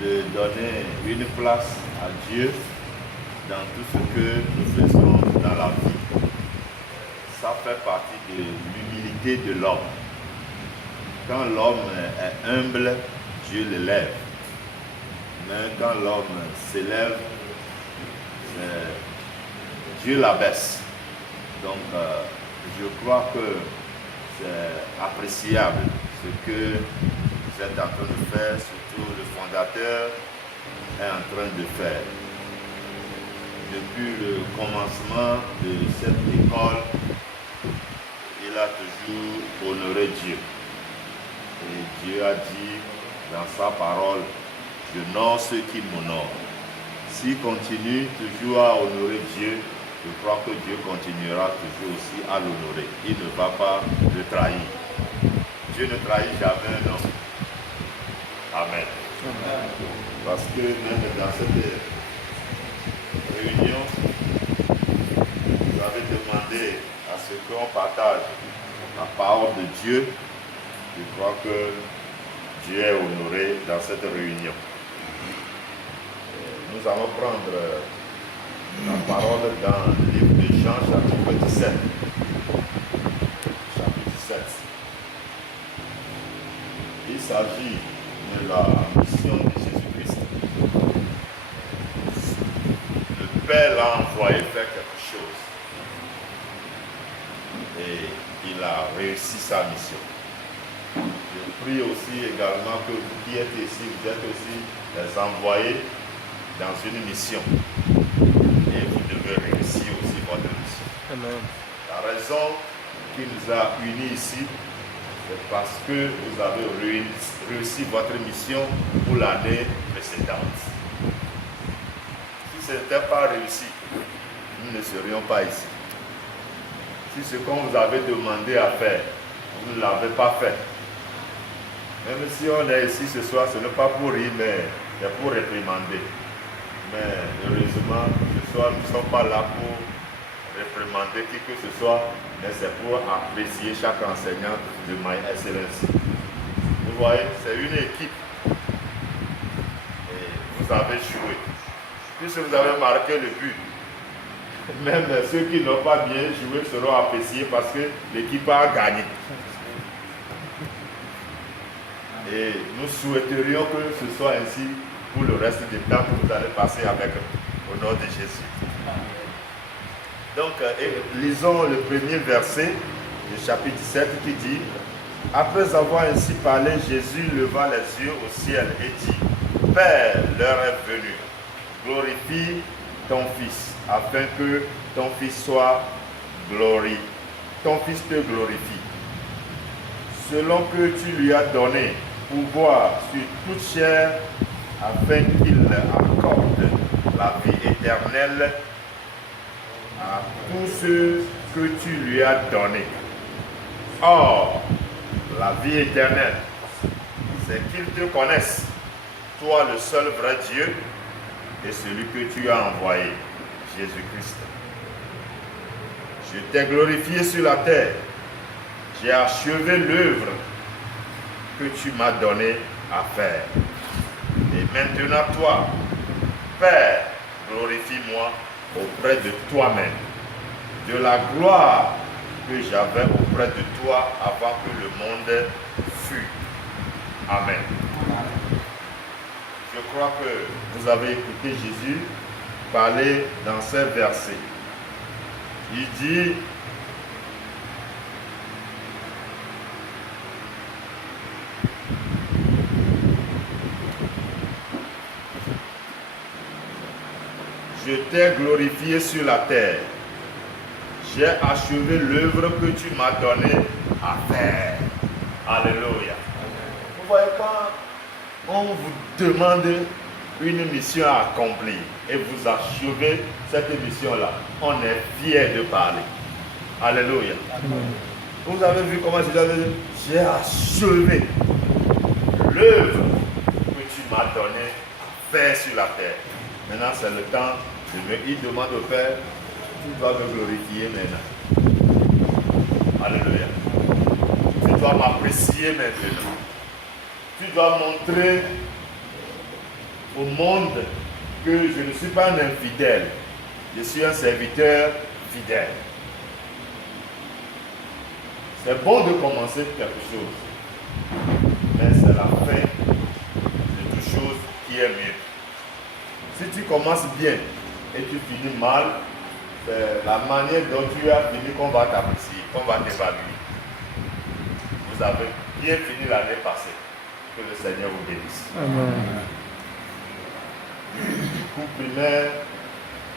de donner une place à Dieu dans tout ce que nous faisons dans la vie. Ça fait partie de l'humilité de l'homme. Quand l'homme est humble, Dieu l'élève. Mais quand l'homme s'élève, Dieu l'abaisse. Donc, je crois que c'est appréciable ce que vous êtes en train de faire, surtout le fondateur est en train de faire. Depuis le commencement de cette école, il a toujours honoré Dieu. Et Dieu a dit dans sa parole, je honore ceux qui m'honorent. S'il continue toujours à honorer Dieu, je crois que Dieu continuera toujours aussi à l'honorer. Il ne va pas le trahir. Dieu ne trahit jamais un homme. Amen. Parce que même dans cette réunion, vous avez demandé à ce qu'on partage la parole de Dieu. Je crois que Dieu est honoré dans cette réunion. Nous allons prendre la parole dans le livre de Jean, chapitre 17. Chapitre 17. Il s'agit de la mission de Jésus-Christ. Le Père l'a envoyé faire quelque chose. Et il a réussi sa mission. Je prie aussi également que vous qui êtes ici, vous êtes aussi les envoyés dans une mission. Et vous devez réussir aussi votre mission. Amen. La raison qui nous a unis ici, c'est parce que vous avez réussi votre mission pour l'année précédente. Si ce n'était pas réussi, nous ne serions pas ici. Si ce qu'on vous avait demandé à faire, vous ne l'avez pas fait. Même si on est ici ce soir, ce n'est pas pour rire, mais c'est pour réprimander. Mais heureusement, ce soir, nous ne sommes pas là pour réprimander qui que ce soit, mais c'est pour apprécier chaque enseignant de My Excellence. Vous voyez, c'est une équipe. Et vous avez joué. Puisque vous avez marqué le but, même ceux qui n'ont pas bien joué seront appréciés parce que l'équipe a gagné. Et nous souhaiterions que ce soit ainsi pour le reste du temps que vous allez passer avec au nom de Jésus. Donc, lisons le premier verset du chapitre 17 qui dit « Après avoir ainsi parlé, Jésus leva les yeux au ciel et dit « Père, l'heure est venue, glorifie ton Fils, afin que ton Fils soit glorifié, ton Fils te glorifie, selon que tu lui as donné pouvoir sur toute chair, afin qu'il accorde la vie éternelle à tous ceux que tu lui as donnés. Or, la vie éternelle, c'est qu'ils te connaissent, toi le seul vrai Dieu, et celui que tu as envoyé, Jésus-Christ. Je t'ai glorifié sur la terre, j'ai achevé l'œuvre que tu m'as donné à faire. Et maintenant, toi, Père, glorifie-moi auprès de toi-même, de la gloire que j'avais auprès de toi avant que le monde fût. Amen. Je crois que vous avez écouté Jésus parler dans ces versets. Il dit, je t'ai glorifié sur la terre. J'ai achevé l'œuvre que tu m'as donnée à faire. Alléluia. Vous voyez, quand on vous demande une mission à accomplir et vous achevez cette mission-là, on est fier de parler. Alléluia. Vous avez vu comment Jésus a dit, j'ai achevé l'œuvre que tu m'as donnée à faire sur la terre. Maintenant, c'est le temps. Il demande au Père, tu dois me glorifier maintenant. Alléluia. Tu dois m'apprécier maintenant. Tu dois montrer au monde que je ne suis pas un infidèle, je suis un serviteur fidèle. C'est bon de commencer quelque chose, mais c'est la fin de toute chose qui est mieux. Si tu commences bien et tu finis mal, c'est la manière dont tu as fini qu'on va t'apprécier, qu'on va t'évaluer. Vous avez bien fini l'année passée. Que le Seigneur vous bénisse. Amen. Du cours primaire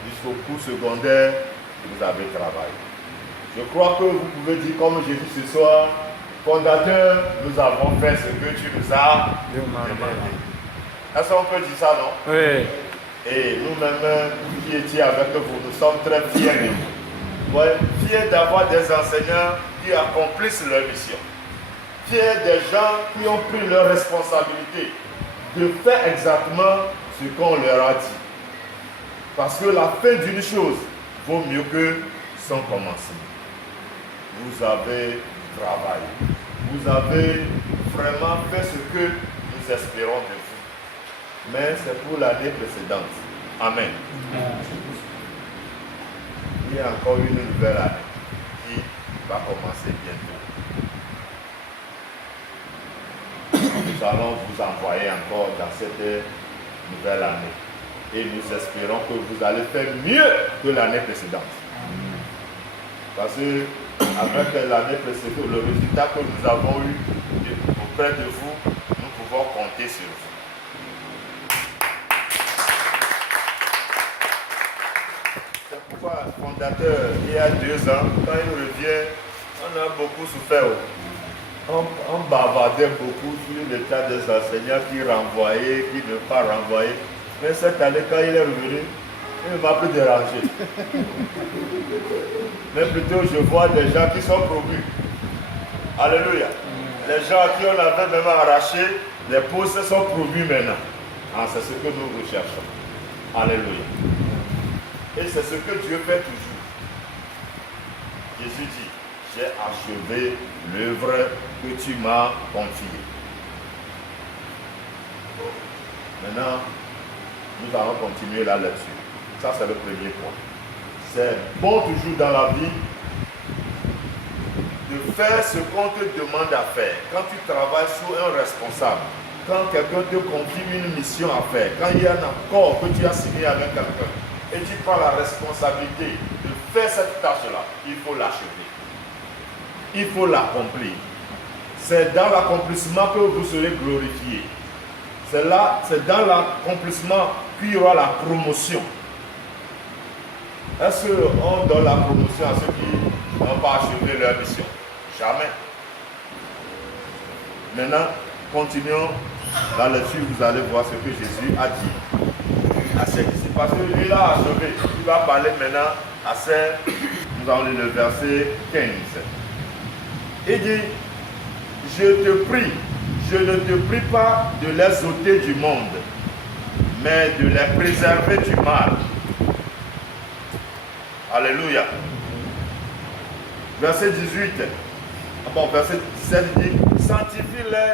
jusqu'au cours secondaire, vous avez travaillé. Je crois que vous pouvez dire comme Jésus ce soir, fondateur, nous avons fait ce que tu nous as demandé. Est-ce qu'on peut dire ça, non? Oui. Et nous-mêmes qui étions avec vous, nous sommes très fiers de vous. Ouais, fiers d'avoir des enseignants qui accomplissent leur mission. Fiers des gens qui ont pris leur responsabilité de faire exactement ce qu'on leur a dit. Parce que la fin d'une chose vaut mieux que son commencement. Vous avez travaillé. Vous avez vraiment fait ce que nous espérons de vous. Mais c'est pour l'année précédente. Amen. Il y a encore une nouvelle année qui va commencer bientôt. Nous allons vous envoyer encore dans cette nouvelle année. Et nous espérons que vous allez faire mieux que l'année précédente. Parce que avec l'année précédente, le résultat que nous avons eu auprès de vous, nous pouvons compter sur vous. C'est pourquoi le fondateur, il y a 2 ans, quand il revient, on a beaucoup souffert. On bavardait beaucoup sur l'état des enseignants qui renvoyaient, qui ne pas renvoyaient. Mais cette année, quand il est revenu, il ne m'a plus dérangé. Mais plutôt, je vois des gens qui sont promus. Alléluia. Les gens qui on avait même arraché, les postes sont promus maintenant. Ah, c'est ce que nous recherchons. Alléluia. Et c'est ce que Dieu fait toujours. Jésus dit, j'ai achevé l'œuvre que tu m'as confiée. Maintenant, nous allons continuer la lecture. Ça, c'est le premier point. C'est bon toujours dans la vie de faire ce qu'on te demande à faire. Quand tu travailles sous un responsable, quand quelqu'un te confie une mission à faire, quand il y a un accord que tu as signé avec quelqu'un, et tu prends la responsabilité de faire cette tâche-là, il faut l'achever. Il faut l'accomplir. C'est dans l'accomplissement que vous serez glorifiés. C'est dans l'accomplissement qu'il y aura la promotion. Est-ce qu'on donne la promotion à ceux qui n'ont pas achevé leur mission? Jamais. Maintenant, continuons la lecture, vous allez voir ce que Jésus a dit à ses disciples. Parce que lui l'a achevé. Il va parler maintenant à ses... Nous allons lire le verset 15. Il dit, je te prie, je ne te prie pas de les ôter du monde, mais de les préserver du mal. Alléluia. Verset 18. Verset 17 dit, sanctifie-les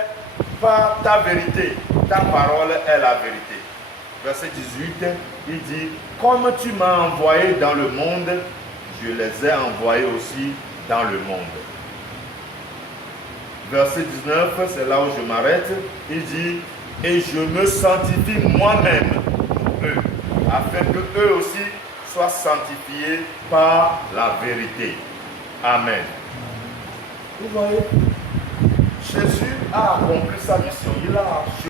par ta vérité. Ta parole est la vérité. Verset 18, il dit, comme tu m'as envoyé dans le monde, je les ai envoyés aussi dans le monde. Verset 19, c'est là où je m'arrête. Il dit, et je me sanctifie moi-même pour eux, afin que eux aussi soient sanctifiés par la vérité. Amen. Vous voyez, Jésus a accompli sa mission. Il a